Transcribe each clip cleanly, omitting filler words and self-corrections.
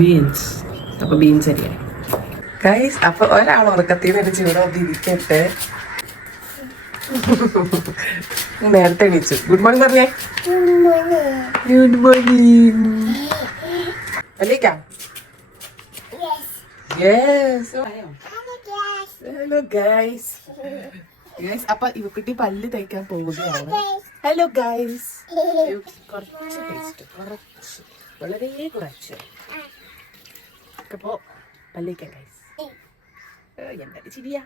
Beans. അപ്പൊ beans അരിയാ guys. അപ്പൊ ഒരാൾ ഉറക്കത്തിൽ നിന്ന് ചൂടോന്നിരിക്കട്ടെ. നേരത്തെ എണീച്ചു. ഗുഡ് മോർണിംഗ് പറഞ്ഞേ. Good morning. അല്ലേക്കാ? Hello guys. ഗൈസ് അപ്പൊ ഇവക്കുട്ടി പല്ല് തേക്കാൻ പോവുകയാണ്. Hello guys. കുറച്ച് ടേസ്റ്റ്, കുറച്ച്, വളരെ കുറച്ച്. അപ്പോ പല്ലേക്കാം ഗൈസ്. എന്തായാലും ശരിയാ.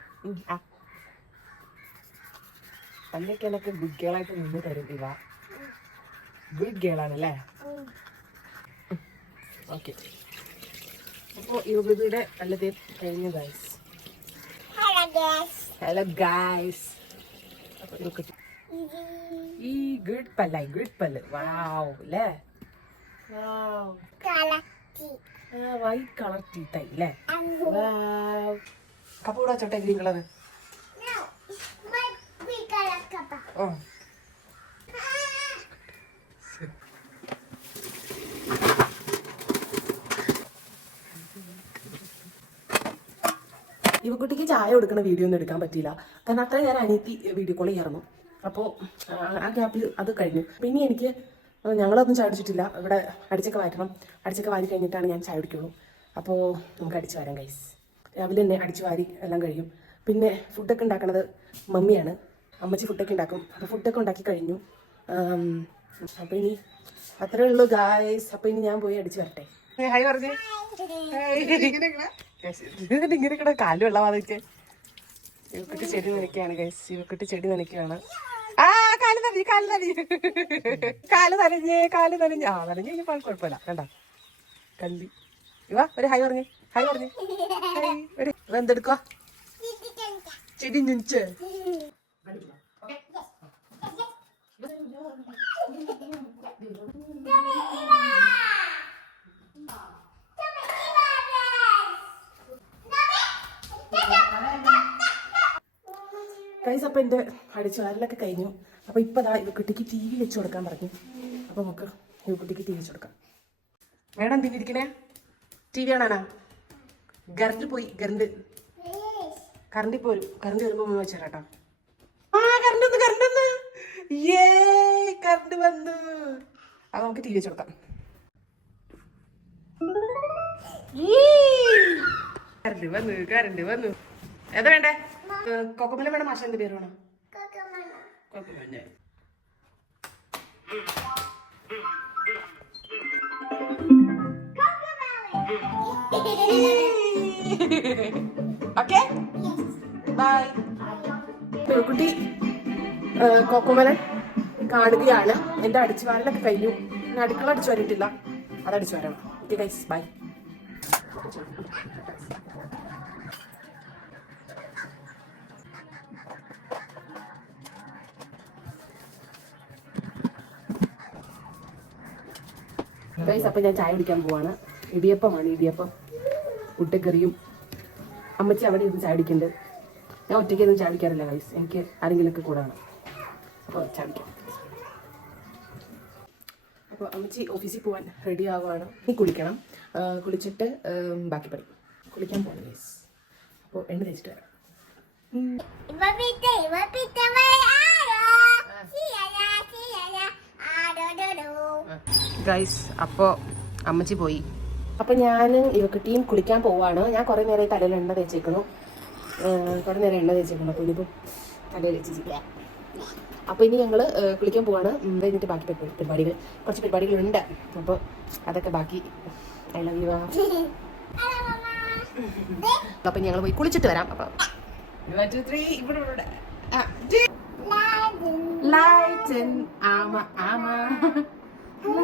പല്ലേക്കാനൊക്കെ ഗുഡ് ഗേളായിട്ട് നിന്ന് തരും ഇവ. ഗുഡ് ഗേളാണല്ലേ? ഓക്കെ. അപ്പോൾ യുവതിയുടെ പല്ലതേ കഴിഞ്ഞു ഗൈസ്. Hello guys. അപ്പോൾ ഇവക്കുട്ടി ഈ ഗുഡ് പല്ലായി. ഗുഡ് പല്ല്. വാവ് അല്ലേ? വാവ്. വൈറ്റ് കളർ ടീത്തായി അല്ലേ? വാവ്. കപ്പ കൂടെ വെച്ചോട്ടെ ഗ്രീൻ കളർ. ഇവക്കുട്ടിക്ക് ചായ കൊടുക്കുന്ന വീഡിയോ ഒന്നും എടുക്കാൻ പറ്റിയില്ല. കാരണം അത്ര ഞാൻ അനിയത്തി വീഡിയോ കോൾ ചെയ്യാറുന്നു. അപ്പോൾ ആ ഗ്യാപ്പിൽ അത് കഴിഞ്ഞു. പിന്നെ എനിക്ക് ഞങ്ങളൊന്നും ചായ അടിച്ചിട്ടില്ല. ഇവിടെ അടിച്ചൊക്കെ വാരണം. അടിച്ചൊക്കെ വാരി കഴിഞ്ഞിട്ടാണ് ഞാൻ ചായ കുടിക്കുള്ളൂ. അപ്പോൾ നമുക്ക് അടിച്ചു വരാം ഗൈസ്. രാവിലെ തന്നെ അടിച്ചു വാരി എല്ലാം കഴിയും. പിന്നെ ഫുഡൊക്കെ ഉണ്ടാക്കണത് മമ്മിയാണ്. അമ്മച്ചി ഫുഡൊക്കെ ഉണ്ടാക്കും. അപ്പോൾ ഫുഡൊക്കെ ഉണ്ടാക്കി കഴിഞ്ഞു. അപ്പോൾ ഇനി അത്രേ ഉള്ളൂ ഗൈസ്. അപ്പോൾ ഇനി ഞാൻ പോയി അടിച്ചു വരട്ടെ. ഹായ് പറഞ്ഞേ. ഇങ്ങനെ കൂടെ കാല് വെള്ളമാതൊക്കെ. ഇവക്കിട്ട് ചെടി നനയ്ക്കുകയാണ് ഗൈസ്. ഇവക്കിട്ട് ചെടി നനയ്ക്കുകയാണ്. കാല് നനഞ്ഞ് ആ നനഞ്ഞ് കഴിഞ്ഞപ്പോൾ കുഴപ്പമില്ല. കണ്ട കല്ലി. ഇവ ഒരു ഹായ് പറഞ്ഞേ. ഹായ് പറഞ്ഞേ. എന്തെടുക്കുക? ചെടി നിഞ്ച്. ഗൈസ് അപ്പം എൻ്റെ അടിച്ചു വാരലൊക്കെ കഴിഞ്ഞു. അപ്പോൾ ഇപ്പോൾ ദാ ഇവക്കുട്ടിക്ക് ടി വി വെച്ച് കൊടുക്കാൻ പറഞ്ഞു. അപ്പോൾ നമുക്ക് ഇവക്കുട്ടിക്ക് ടി വി വെച്ച് കൊടുക്കാം. മേഡം എന്തിനാ ഇരിക്കണേ? ടി വി കാണാനാ? കറണ്ട് പോയി. കറണ്ടിൽ പോരും. കറണ്ട് വരുമ്പോൾ വെച്ചു തരാം കേട്ടോ. കറണ്ട് വന്നു. അപ്പോൾ നമുക്ക് ടി വി വെച്ച് കൊടുക്കാം. കറണ്ട് വന്നു. ഏതാ വേണ്ടേ? കൊക്കമല വേണം. മാഷന്റെ പേര് വേണം. Okay bye. കുട്ടി കൊക്കമലൻ കാണുകയാണ്. എന്റെ അടിച്ചു വാരലൊക്കെ കഴിഞ്ഞു. അടുക്കള അടിച്ചു വരട്ടില്ല. അതടിച്ചു വരണം. Okay guys bye. ഗൈസ് അപ്പം ഞാൻ ചായ കുടിക്കാൻ പോവാണ്. ഇടിയപ്പമാണ്. ഇടിയപ്പം മുട്ടക്കറിയും. അമ്മച്ചി അവിടെ ഇരുന്ന് ചായ കുടിക്കുന്നുണ്ട്. ഞാൻ ഒറ്റയ്ക്കൊന്നും ചായ കുടിക്കാറില്ല ഗൈസ്. എനിക്ക് ആരെങ്കിലുമൊക്കെ കൂടാണ്. അപ്പോൾ ചായ കുടിക്കാം. അപ്പോൾ അമ്മച്ചി ഓഫീസിൽ പോകാൻ റെഡി ആവുകയാണ്. ഇനി കുളിക്കണം. കുളിച്ചിട്ട് ബാക്കി പണി. കുളിക്കാൻ പോകണം ഗൈസ്. അപ്പോൾ എണ്ണ തേച്ചിട്ട് വരാം. ഗൈസ് അപ്പോൾ അമ്മച്ചി പോയി. അപ്പോൾ ഞാൻ ഇവക്കുട്ടിയും കുളിക്കാൻ പോവാണ്. ഞാൻ കുറേ നേരം തലയിൽ എണ്ണ തേച്ചേക്കണം. അപ്പോൾ ഇതിപ്പോൾ തലയിൽ വെച്ചില്ല. അപ്പോൾ ഇനി ഞങ്ങൾ കുളിക്കാൻ പോവാണ്. കഴിഞ്ഞിട്ട് ബാക്കി പരിപാടികൾ, കുറച്ച് പരിപാടികളുണ്ട്. അപ്പോൾ അതൊക്കെ ബാക്കി. I love you. അപ്പം ഞങ്ങൾ പോയി കുളിച്ചിട്ട് വരാം. അപ്പം 1 2 3 ഇവിടെ ലൈറ്റൻ ആമ ആമ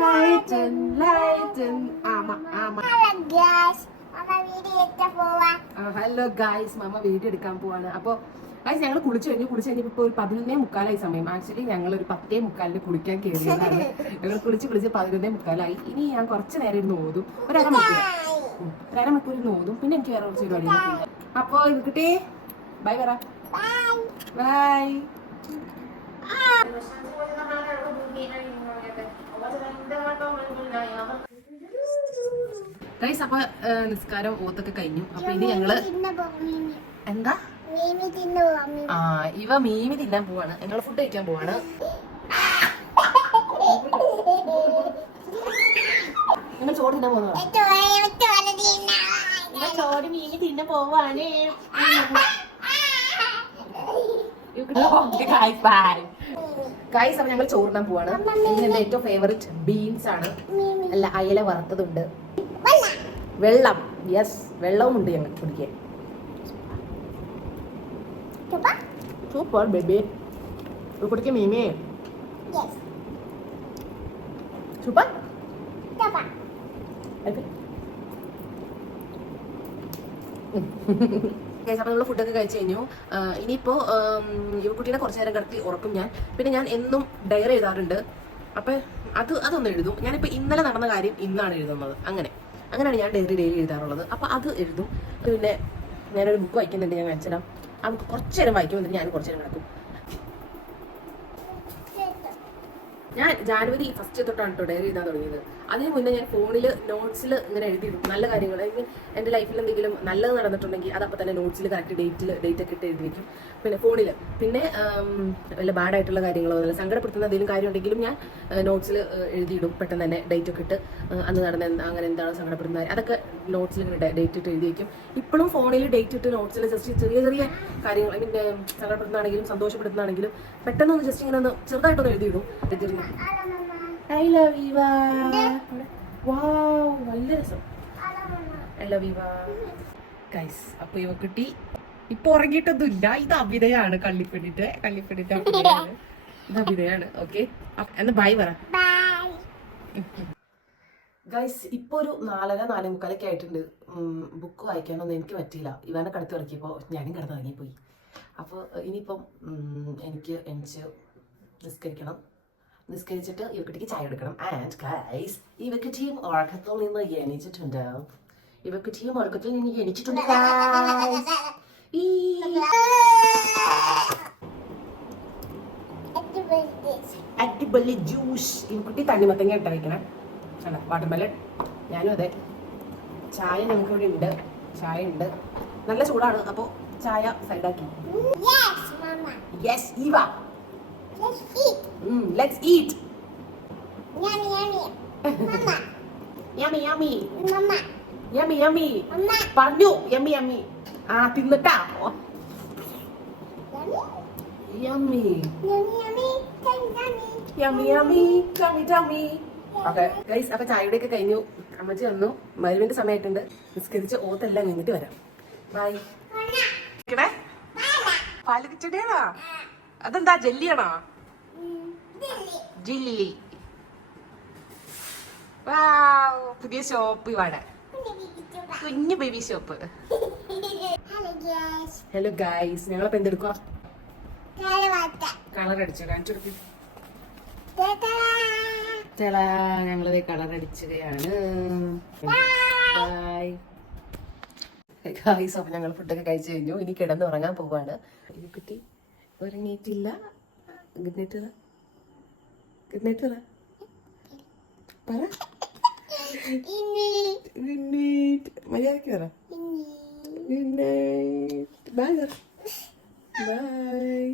ലൈറ്റൻ ആമ ആമ. ഹലോ ഗായ്സ്, മമ്മ വീഡിയോ എടുക്കാൻ പോവാണ്. അപ്പോൾ ഗായ്സ് ഞങ്ങൾ കുളിച്ചു കഴിഞ്ഞപ്പോൾ ഇപ്പോൾ ഒരു 11:45 സമയം. ആക്ച്വലി ഞങ്ങൾ ഒരു 10:45 കുളിക്കാൻ കയറിയതാണ്. ഞങ്ങൾ കുളിച്ച് 11:45. ഇനി ഞാൻ കുറച്ച് നേരം ഇരുന്ന് ഓതും. ഒരര മണിക്കൂർ ഒരു അരമണിക്കൂർ നോതും, പിന്നെ എനിക്ക് വേറെ കുറച്ച് പരിപാടി. അപ്പൊ ഇത് കിട്ടേ ബൈ പറ. ബൈ. ഗൈസ്, അപ്പൊ നിസ്കാരം ഓത്തൊക്കെ കഴിഞ്ഞു. അപ്പൊ ഇനി ഞങ്ങള് എന്താ ഇവ മീമി തിന്നാൻ പോവാണ്. ഞങ്ങള് ഫുഡ് കഴിക്കാൻ പോവാണ്. നിങ്ങൾ ചോറ് തിന്നാൻ പോകുന്നോ? ചോറ് മീമി തിന്നാൻ പോവാണ്. ഗൈസ്, അപ്പൊ ഞങ്ങൾ ചോറിനാൻ പോവാണ്. എന്റെ ഏറ്റവും ഫേവറേറ്റ് ബീൻസ് ആണ്. അല്ല, അയല വറുത്തതുണ്ട്, വെള്ളം. യെസ്, വെള്ളവും ഉണ്ട് ഞങ്ങൾ കുടിക്കാൻ. Super baby. കുടിക്കാൻ മീമേ സൂപ്പർ. അപ്പൊ നമ്മൾ ഫുഡൊക്കെ കഴിച്ചു കഴിഞ്ഞു. ഇനിയിപ്പോ യുവക്കുട്ടീനെ കുറച്ചു നേരം കിടത്തി ഉറക്കും ഞാൻ. പിന്നെ ഞാൻ എന്നും ഡയറി എഴുതാറുണ്ട്. അപ്പൊ അതൊന്നും എഴുതും. ഞാനിപ്പോ ഇന്നലെ നടന്ന കാര്യം ഇന്നാണ് എഴുതുന്നത്. അങ്ങനെയാണ് ഞാൻ ഡയറി എഴുതാറുള്ളത്. അപ്പൊ അത് എഴുതും. പിന്നെ ഞാനൊരു ബുക്ക് വായിക്കുന്നുണ്ട്, ഞാൻ കാണിച്ചുതരാം. ആ ബുക്ക് കുറച്ചു നേരം വായിക്കുമ്പോൾ ഞാൻ കുറച്ചു നേരം കിടക്കും. ഞാൻ ജാനുവരി 1 തൊട്ടാണ് കേട്ടോ ഡയറി എഴുതാൻ തുടങ്ങിയത്. അതിന് മുന്നേ ഞാൻ ഫോണിൽ നോട്ട്സിൽ ഇങ്ങനെ എഴുതിയിടും നല്ല കാര്യങ്ങൾ. എൻ്റെ ലൈഫിൽ എന്തെങ്കിലും നല്ലത് നടന്നിട്ടുണ്ടെങ്കിൽ അതപ്പോൾ തന്നെ നോട്ട്സിൽ കറക്റ്റ് ഡേറ്റ് ഒക്കെ ഇട്ട് എഴുതി വെക്കും. പിന്നെ ഫോണിൽ പിന്നെ വല്ല ബാഡായിട്ടുള്ള കാര്യങ്ങളോ അല്ല സങ്കടപ്പെടുത്തുന്ന എന്തെങ്കിലും കാര്യം ഉണ്ടെങ്കിലും ഞാൻ നോട്ട്സിൽ എഴുതിയിടും. പെട്ടെന്ന് തന്നെ ഡേറ്റ് ഒക്കെ ഇട്ട് അന്ന് നടന്ന അങ്ങനെ എന്താണ് സങ്കടപ്പെടുന്ന അതൊക്കെ നോട്ട്സിൽ ഡേറ്റ് ഇട്ട് എഴുതി വയ്ക്കും. ഇപ്പോഴും ഫോണിൽ ഡേറ്റ് ഇട്ട് നോട്ട്സിൽ ജസ്റ്റ് ചെറിയ ചെറിയ കാര്യങ്ങൾ സങ്കടപ്പെടുന്നതാണെങ്കിലും സന്തോഷപ്പെടുന്നതാണെങ്കിലും പെട്ടെന്നൊന്ന് ജസ്റ്റ് ഇങ്ങനെ ഒന്ന് ചെറുതായിട്ടൊന്ന് എഴുതിയിടും. I love you. Wow, നല്ല രസം. I love you. Guys, അപ്പൊ ഇവക്കുട്ടി ഇപ്പൊ ഉറങ്ങിയിട്ടൊന്നുമില്ല. ഇത് അഭിനയാണ്. കള്ളിപ്പെട്ടിട്ട് അഭിനയാണ്. ഇത് അഭിനയാണ്. ഓക്കെ, എന്നാ ബൈ പറ. ഗൈസ്, ഇപ്പൊ ഒരു 4:45 ആയിട്ടുണ്ട്. ബുക്ക് വായിക്കാനൊന്നും എനിക്ക് പറ്റിയില്ല. ഇവനെ കടത്തി ഉറക്കിയപ്പോ ഞാനും കിടന്നിറങ്ങിപ്പോയി. അപ്പോൾ ഇനിയിപ്പം എനിക്ക് നിസ്കരിച്ചിട്ട് ഇവക്കുട്ടിക്ക് ചായ എടുക്കണം. ആൻഡ് ഗൈസ്, ഇവക്കുട്ടിയും ഉറക്കത്തിൽ നിന്ന് എണീച്ചിട്ടുണ്ട്. അടിപൊളി ജ്യൂസ്. ഇവക്കുട്ടി തണ്ണിമത്തങ്ങ ഇട്ട വയ്ക്കണം. അല്ല, വാട്ടർമെലൺ. ഞാനും അതെ. ചായ ഞങ്ങൾക്ക് ഇവിടെ ഉണ്ട്. ചായ ഉണ്ട്. നല്ല ചൂടാണ്. അപ്പോൾ ചായ സൈഡാക്കി. Yes Eva. Let's eat. Yummy, yummy. Mama. Yummy, yummy. Mama. Yummy, yummy. Mama. പറഞ്ഞു yummy, yummy. തിന്നിട്ടാ. Yummy. Yummy, yummy. Yummy, yummy. Tummy, tummy. Okay guys, അപ്പൊ ചായയുടെ ഒക്കെ കഴിഞ്ഞു. അമ്മച്ചി വന്നു. മരുവിന്റെ സമയമായിട്ടുണ്ട്. നിസ്കരിച്ച് ഓത്തെല്ലാം കഴിഞ്ഞിട്ട് വരാം. ബൈ. പാല് കിച്ചടിയാണോ? അതെന്താ, ജെല്ലിയാണോ? ജില്ലി. പുതിയ ഷോപ്പ് ഇവിടെ. കുഞ്ഞു ബേബി ഷോപ്പ്. ഹലോ ഗൈസ്, ഞങ്ങളിപ്പോ എന്തെടുക്കുക? കളർ അടിച്ചു. കാണിച്ചു. ഞങ്ങളത് കളർ അടിച്ചുകയാണ്. ഗൈസ്, അപ്പൊ ഞങ്ങൾ ഫുഡൊക്കെ കഴിച്ചു കഴിഞ്ഞു. ഇനി കിടന്ന് ഉറങ്ങാൻ പോവാണ്. ഈ കുട്ടി ഉറങ്ങിയിട്ടില്ല. ഗുഡ് നൈറ്റ് പറ. മര്യാദക്ക് പറ. Good night. ബൈ.